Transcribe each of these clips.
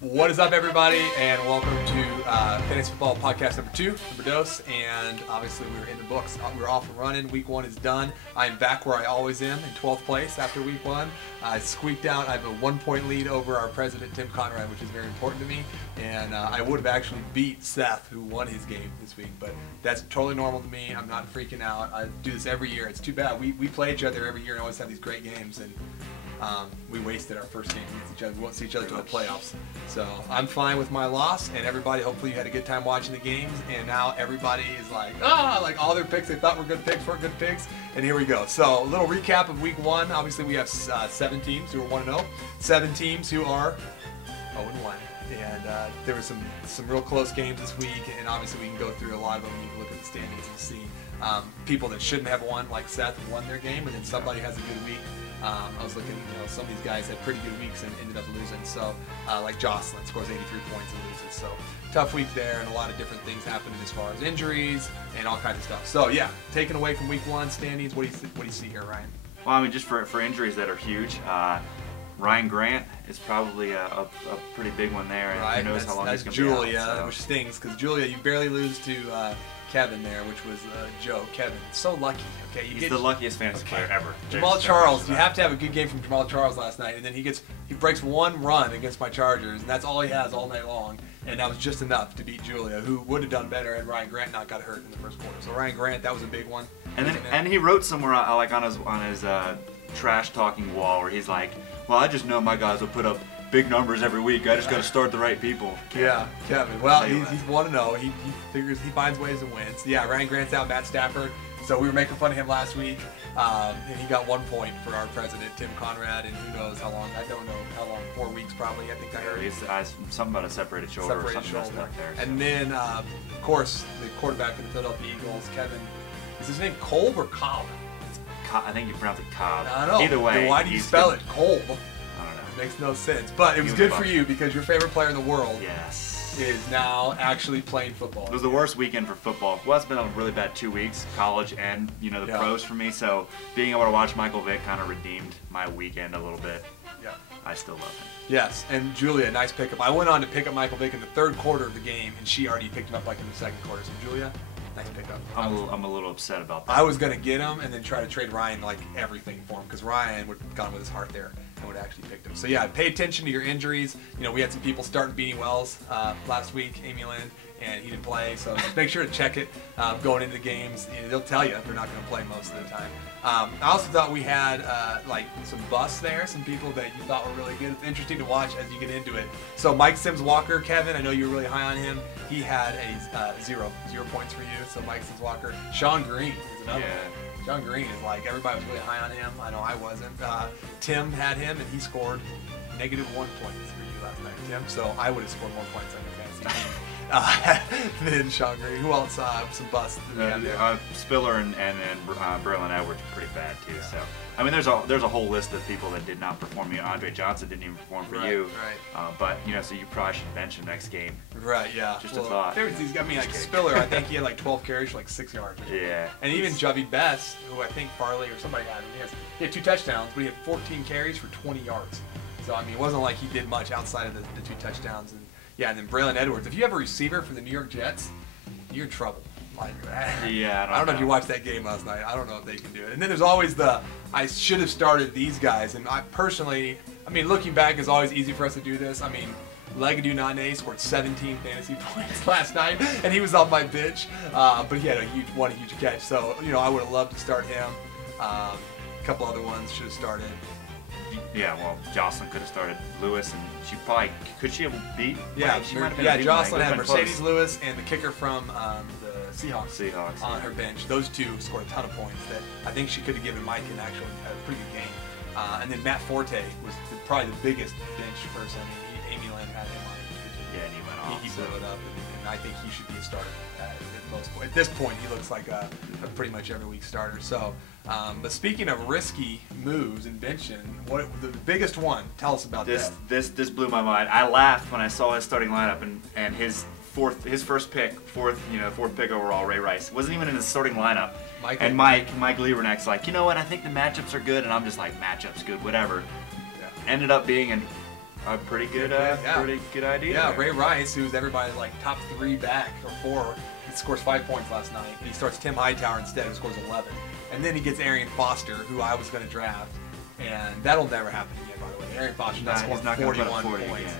What is up, everybody, and welcome to Fantasy Football Podcast number 2, number dos, and obviously we were in the books. We're off and running. Week 1 is done. I'm back where I always am, in 12th place after Week 1. I squeaked out. I have a 1-point lead over our president, Tim Conrad, which is very important to me, and I would have actually beat Seth, who won his game this week, but that's totally normal to me. I'm not freaking out. I do this every year. It's too bad. We play each other every year and always have these great games, and we wasted our first game against each other. We won't see each other until the playoffs. So I'm fine with my loss, and everybody, hopefully you had a good time watching the games, and now everybody is like all their picks they thought were good picks weren't good picks, and here we go. So a little recap of Week 1. Obviously we have 7 teams who are 1-0, 7 teams who are 0-1. And there were some real close games this week, and obviously we can go through a lot of them. You can look at the standings and see people that shouldn't have won, like Seth, won their game, and then somebody has a good week. I was looking, some of these guys had pretty good weeks and ended up losing. So, like Jocelyn scores 83 points and loses. So, tough week there, and a lot of different things happening as far as injuries and all kinds of stuff. So, yeah, taken away from Week 1 standings. What do you see here, Ryan? Well, I mean, just for injuries that are huge, Ryan Grant is probably a pretty big one there, and right. Who knows how long he's going to be out. Julia, which stings, because Julia, you barely lose to Kevin there, which was Joe. Kevin, so lucky. Okay, he's the luckiest fantasy player ever. Jamal Charles, you have to have a good game from Jamal Charles last night, and then he breaks one run against my Chargers, and that's all he has all night long, and that was just enough to beat Julia, who would have done better had Ryan Grant not got hurt in the first quarter. So Ryan Grant, that was a big one. And he wrote somewhere like on his trash talking wall where he's like, well, I just know my guys will put up big numbers every week. I just got to start the right people. Yeah, Kevin. Well, anyway. He's 1-0. He figures he finds ways to win. So, yeah, Ryan Grant's out, Matt Stafford. So we were making fun of him last week, and he got 1 point for our president, Tim Conrad, and who knows how long. I don't know how long. 4 weeks probably, I think I heard. Something about a separated shoulder or something messed up there. So. And then, of course, the quarterback for the Philadelphia Eagles, Kevin, is his name Kolb or Cobb? I think you pronounce it Cobb. I don't know. Either way. Then why do you spell it Kolb? I don't know. Makes no sense. But it was good for you because your favorite player in the world is now actually playing football. It was the worst weekend for football. Well, it's been a really bad 2 weeks, college and the pros for me. So being able to watch Michael Vick kind of redeemed my weekend a little bit. Yeah. I still love him. Yes, and Julia, nice pickup. I went on to pick up Michael Vick in the 3rd quarter of the game, and she already picked him up like in the 2nd quarter. So Julia, nice pickup. I'm a little upset about that. I was gonna get him and then try to trade Ryan like everything for him because Ryan would have gone with his heart there and would have actually picked him. So yeah, pay attention to your injuries. We had some people starting Beanie Wells last week, Amy Lynn, and he didn't play. So just make sure to check it going into the games. They'll tell you if they're not going to play most of the time. I also thought we had like some busts there, some people that you thought were really good. It's interesting to watch as you get into it. So Mike Sims Walker, Kevin, I know you're really high on him. He had a 0 points for you. So Mike Sims Walker. Sean Green is another one. Sean Green is like, everybody was really high on him. I know I wasn't. Tim had him, and he scored -1 point for you last night, Tim. So I would have scored more points on your fantasy team. Then Sean Green. Who else? Some busts. Spiller and Berlin Edwards were pretty bad too. So I mean, there's a whole list of people that did not perform. Andre Johnson didn't even perform for you. Right. But so you probably should bench him next game. Right. Yeah. Just a thought. There was these. I mean, like Spiller. I think he had like 12 carries for like 6 yards. Yeah. And even Javi Best, who I think Farley or somebody had him. He had 2 touchdowns, but he had 14 carries for 20 yards. So I mean, it wasn't like he did much outside of the 2 touchdowns. And yeah, and then Braylon Edwards. If you have a receiver for the New York Jets, you're in trouble. Like, yeah, I don't know if you watched that game last night. I don't know if they can do it. And then there's always I should have started these guys. And I personally, looking back, it's always easy for us to do this. Legadou Nane scored 17 fantasy points last night, and he was on my bench. But he had a huge catch. So, I would have loved to start him. A couple other ones should have started. Yeah, well, Jocelyn could have started Lewis, and could she have beat? Yeah, she might have been. Yeah, Jocelyn had Mercedes Lewis and the kicker from the Seahawks on her bench. Those 2 scored a ton of points that I think she could have given Mike an actual pretty good game. And then Matt Forte was probably the biggest bench person. Amy Lynn had him on. Yeah, and he went off. He blew it up, and I think he should be a starter. At this point, he looks like a pretty much every week starter. So, but speaking of risky moves and benching, what the biggest one? Tell us about that. This blew my mind. I laughed when I saw his starting lineup and his first pick, fourth pick overall, Ray Rice, wasn't even in his starting lineup. And Mike Liebernek's like, you know what? I think the matchups are good, and I'm just like, matchups good, whatever. Yeah. Ended up being a pretty good idea. Yeah, there. Ray Rice, who's everybody's like top 3 back or 4, he scores 5 points last night. He starts Tim Hightower instead, who scores 11. And then he gets Arian Foster, who I was going to draft. And that'll never happen again, by the way. Arian Foster not scoring 41 points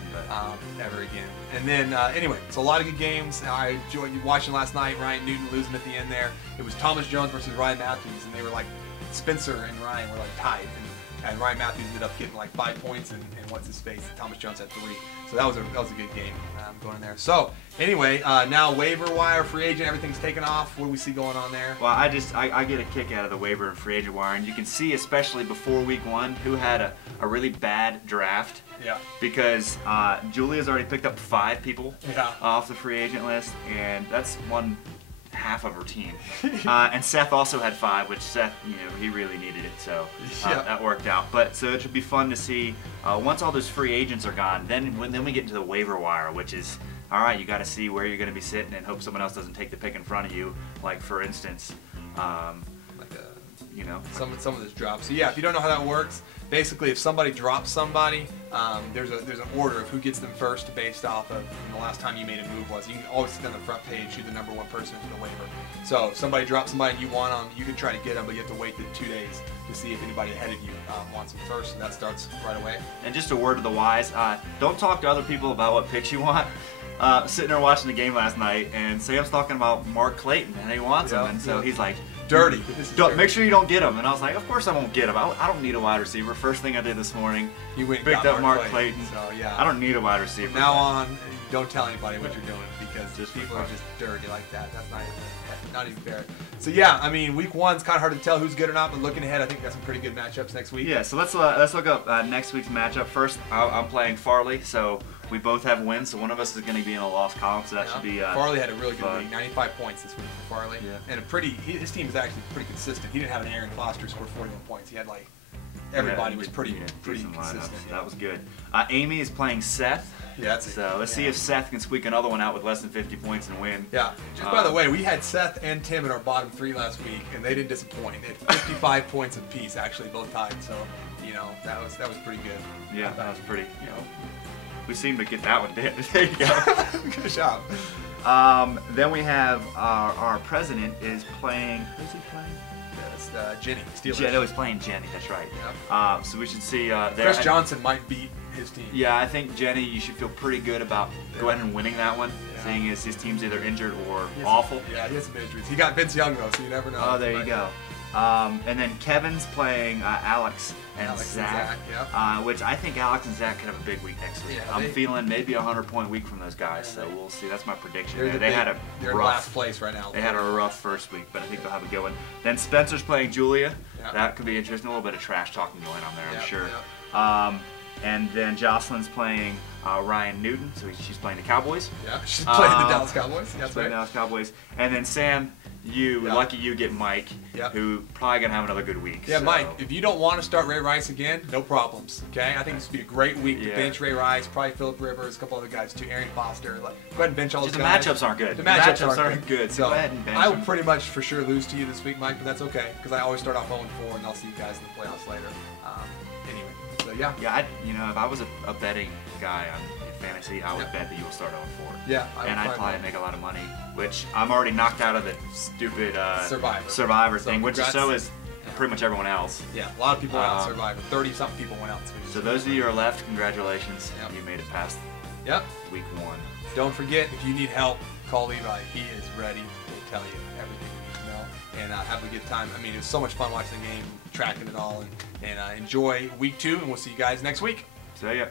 ever again. And then, anyway, it's a lot of good games. I enjoyed watching last night. Ryan Newton losing at the end there. It was Thomas Jones versus Ryan Matthews, and they were like, Spencer and Ryan were like tied. And Ryan Matthews ended up getting like 5 points, and what's his face? Thomas Jones had 3. So that was a good game going in there. So anyway, now waiver wire, free agent, everything's taken off. What do we see going on there? Well, I get a kick out of the waiver and free agent wire, and you can see, especially before week 1, who had a really bad draft. Yeah. Because Julia's already picked up 5 people off the free agent list, and that's one half of her team. And Seth also had 5, which Seth, he really needed it, so that worked out. But so it should be fun to see once all those free agents are gone. Then we get into the waiver wire, which is all right. You got to see where you're going to be sitting and hope someone else doesn't take the pick in front of you. Like for instance, some of this drops. So yeah, if you don't know how that works, basically if somebody drops somebody, there's an order of who gets them first based off of the last time you made a move was. You can always see on the front page who the number 1 person is in the waiver. So if somebody drops somebody and you want them, you can try to get them, but you have to wait the 2 days to see if anybody ahead of you wants them first, and that starts right away. And just a word to the wise, don't talk to other people about what picks you want. Sitting there watching the game last night, and Sam's talking about Mark Clayton, and he wants him, and so he's like, dirty. Make sure you don't get him. And I was like, of course I won't get him. I don't need a wide receiver. First thing I did this morning, you went picked up Mark Clayton. So yeah, I don't need a wide receiver. From now on, don't tell anybody what you're doing, because people are just dirty like that. That's not even fair. So yeah, I mean, week 1's kind of hard to tell who's good or not, but looking ahead, I think we got some pretty good matchups next week. Yeah, so let's look up next week's matchup. First, I'm playing Farley, so we both have wins, so one of us is going to be in a loss column, so that should be Farley had a really good week, 95 points this week for Farley. Yeah. And his team is actually pretty consistent. He didn't have an Arian Foster score 41 points. He had like, everybody was pretty consistent. So that was good. Amy is playing Seth. Yeah, so let's see if Seth can squeak another one out with less than 50 points and win. Yeah. Just by the way, we had Seth and Tim in our bottom 3 last week, and they didn't disappoint. They had 55 points apiece, actually, both tied. So, that was pretty good. Yeah, that was pretty. We seem to get that one. There you go. Good job. Then we have our president is playing. Who's he playing? Jenny. He's playing Jenny. That's right. Yep. So we should see. Chris Johnson might beat his team. Yeah, I think Jenny, you should feel pretty good about go ahead and winning that one, seeing as his team's either injured or awful. Yeah, he has some injuries. He got Vince Young though, so you never know. Oh, there you go. And then Kevin's playing Alex and Zach, which I think Alex and Zach could have a big week next week. I'm feeling maybe a 100-point week from those guys, so we'll see. That's my prediction. They're in last place right now. They had a rough first week, but I think they'll have a good one. Then Spencer's playing Julia. That could be interesting. A little bit of trash talking going on there, I'm sure. And then Jocelyn's playing Ryan Newton, so she's playing the Cowboys. Yeah, she's playing the Dallas Cowboys. That's right. Dallas Cowboys. And then Sam, lucky you get Mike, who probably gonna have another good week. Yeah, so. Mike, if you don't want to start Ray Rice again, no problems. Okay, I think this would be a great week to bench Ray Rice, probably Phillip Rivers, a couple other guys too, Arian Foster. Go ahead and bench all those guys. The matchups aren't good. The matchups aren't good. So go ahead and bench I will pretty much for sure lose to you this week, Mike, but that's okay because I always start off 0-4, and I'll see you guys in the playoffs later. Anyway, so yeah. Yeah, if I was a betting guy on fantasy, I would bet that you will start 0-4. Yeah, and I'd probably make a lot of money, which I'm already knocked out of the stupid Survivor thing, which so is pretty much everyone else. Yeah, a lot of people went out Survivor. 30-something people went out. So those of you who are left, congratulations. You made it past week 1. Don't forget, if you need help, call Levi. He is ready to tell you everything you need to know. And have a good time. I mean, it was so much fun watching the game, tracking it all, and enjoy week 2, and we'll see you guys next week. See ya.